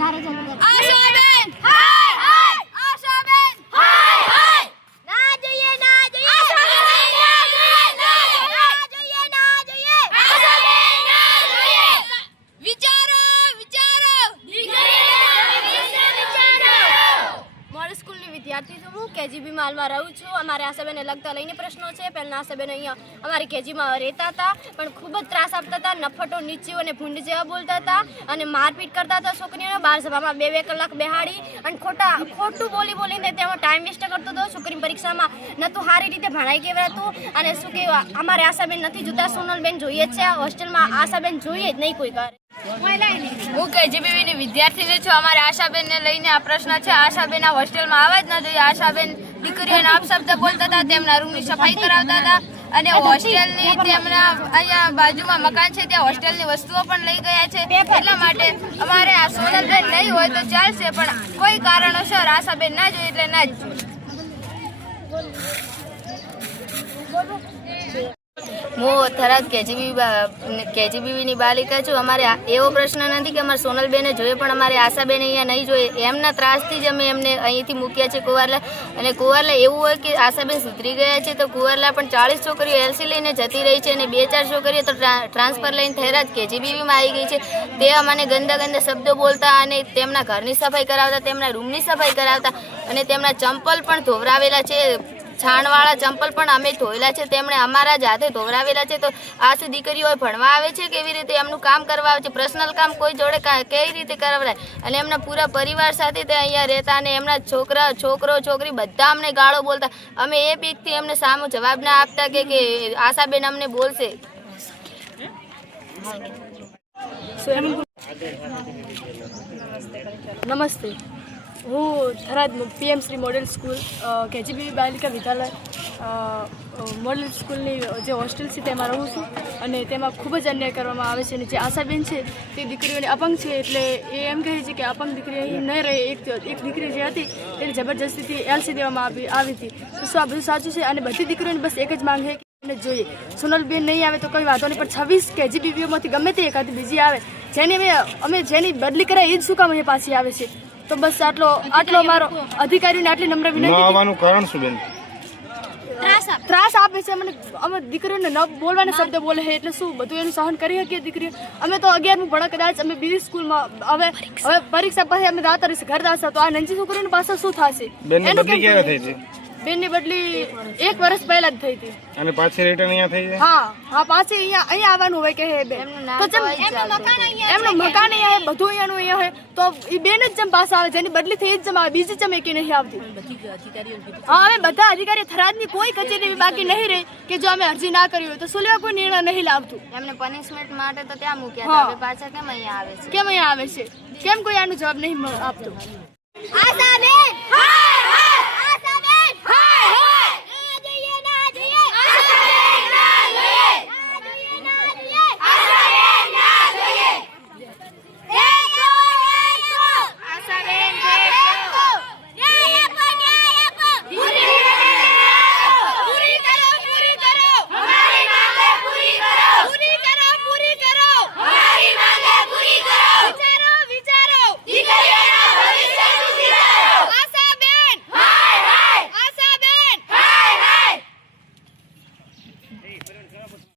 નારે ચાલુ આશાબેન હાય હાય આશાબેન હાય હાય ના જોઈએ આશાબેન ના જોઈએ આશાબેન ના જોઈએ વિચારો મારી સ્કૂલની વિદ્યાર્થી છું હું કેજીબી માલમાં રહું છું અમારે આશાબેનને લગતા લઈને પ્રશ્નો છે પહેલાં આશાબેન અહીંયા અમારી કેજીમાં રહેતા હતા પણ ખૂબ જ ત્રાસ આપતા હતા નફટો નીચી અને ભૂંડ જેવા બોલતા હતા અને મારપીટ કરતા હતા છોકરીઓને બાર સભામાં 2-2 કલાક બેહાડી અને ખોટું બોલીને તેમાં ટાઈમ વેસ્ટ કરતો હતો છોકરીની પરીક્ષામાં નતું સારી રીતે ભણાઈ કહેવાતું અને શું કહેવાય અમારે આશાબેન નથી જોતા સોનલબેન જોઈએ જ છે હોસ્ટેલમાં આશાબેન જોઈએ જ નહીં કોઈ કરે હું કેજીબીની વિદ્યાર્થીની છું અમારે આશાબેનને લઈને આ પ્રશ્ન છે આશાબેન આ હોસ્ટેલમાં આવવા જ ન જોઈએ આશાબેન દીકરીઓને અપશબ્દ બોલતા હતા તેમના રૂમની સફાઈ કરાવતા હતા અને હોસ્ટેલની તેમના અહીંયા બાજુમાં મકાન છે ત્યાં હોસ્ટેલની વસ્તુઓ પણ લઈ ગયા છે એટલા માટે અમારે આ સોનલબેન નહીં હોય તો ચાલશે પણ કોઈ કારણોસર આશાબેન ના જોઈએ એટલે ના જ હું થરાદ કેજીબીની બાલિકા છું અમારે એવો પ્રશ્ન નથી કે અમારે સોનલબેને જોઈએ પણ અમારે આશાબેન અહીંયા નહીં જોઈએ એમના ત્રાસથી જ અમે એમને અહીંથી મૂક્યા છે કુંવારલા અને કુંવારલા એવું હોય કે આશાબેન સુધરી ગયા છે તો કુંવારલા પણ 40 છોકરીઓ એલસી લઈને જતી રહી છે અને 2-4 છોકરીઓ તો ટ્રાન્સફર લઈને થરાદ કેજીબીમાં આવી ગઈ છે તે અમને ગંદા શબ્દો બોલતા અને તેમના ઘરની સફાઈ કરાવતા તેમના રૂમની સફાઈ કરાવતા અને તેમના ચંપલ પણ ધોવરાવેલા છે છાણવાળા ચંપલ પણ અમે ધોયેલા છે તેમણે અમારા જ હાથે ધોવરાવેલા છે તો આ દીકરીઓ ભણવા આવે છે કેવી રીતે એમનું કામ કરવા આવે છે પર્સનલ કામ કોઈ જોડે કેવી રીતે કરાવડાય અને એમના પૂરા પરિવાર સાથે તે અહીંયા રહેતા અને એમના છોકરો છોકરી બધા અમને ગાળો બોલતા અમે એ બીકથી એમને સામો જવાબ ના આપતા કે આશાબેન અમને બોલશે નમસ્તે હું Tharad PM SHRI model school KGB બાલિકા વિદ્યાલય મોડેલ સ્કૂલની જે હોસ્ટેલ છે તેમાં રહું છું અને તેમાં ખૂબ જ અન્યાય કરવામાં આવે છે અને જે આશાબેન છે તે દીકરીઓને અપંગ છે એટલે એ એમ કહે છે કે અપંગ દીકરી અહીં નહીં રહે એક દીકરી જે હતી તેને જબરજસ્તીથી એલસી દેવામાં આવી હતી તો શું આ બધું સાચું છે અને બધી દીકરીઓને બસ એક જ માંગ છે કે જોઈએ સોનલબેન નહીં આવે તો કોઈ વાંધો નહીં પણ 26 કેજીબીવીઓમાંથી ગમે તે એકાદી બીજી આવે જેની બદલી કરાય એ જ શું કામ અહીંયા પાછી આવે છે તો બસ આટલો મારો અધિકારીને આટલી નમ્ર વિનંતી આવવાનું કારણ શું બેન ત્રાસ આપે છે અમે દીકરીઓને ન બોલવાના શબ્દ બોલે છે એટલે શું બધું એનું સહન કરી શકીએ દીકરીઓ અમે તો 11મું ભણા કદાચ અમે બીજી સ્કૂલમાં હવે પરીક્ષા પછી અમે રાત રહીશું ઘર દાસા તો આ નંજી છોકરીની પાસે શું થશે બેનની બદલી ક્યારે થઈ છે બેનની બદલી 1 વર્ષ પહેલા જ થઈ હતી અને પાછી રિટર્ન અહીંયા થઈ છે હા પાછી અહીંયા આવવાનું હોય કે હે બેન તો એમનું મકાન અહીંયા હે બધું અહીંયાનું અહીંયા હોય તો એ બેન જ જેમ પાસ આવે જેની બદલી થઈ જ જમ આવે બીજી જમ એકી નહીં આવતી હા અમે બધા અધિકારી થરાદની કોઈ કચેરી બાકી નહીં રહી કે જો અમે અરજી ના કરી હોય તો શું લેવા કોઈ નિર્ણય નહીં લાવતું એમને પનિશમેન્ટ માટે તો ત્યાં મૂક્યા હતા પાછા કેમ અહીંયા આવે છે કેમ કોઈ આનો જવાબ નહીં આપતું આશાબેન